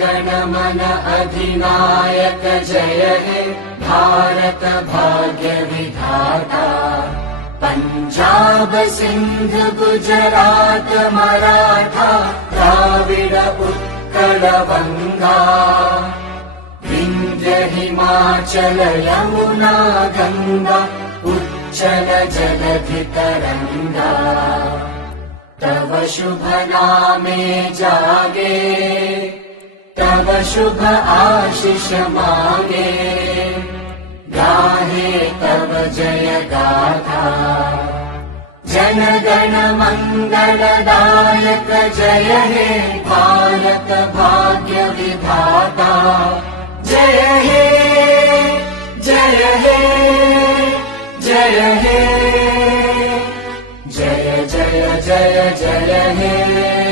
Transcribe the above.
गण मन अधिनायक जय हे भारत भाग्य विधाता। पंजाब सिंध गुजरात मराठा द्राविड उत्कल गंगा। विंध्य हिमाचल यमुना गंगा उच्चल जलधि तरंगा। तव शुभ नामे जागे तव शुभ आशीष मांगे। गाहे तव जय गाथा जन गण मंगलदायक जय हे भारत भाग्य विधाता। जय हे जय हे जय हे जय जय जय जय हे।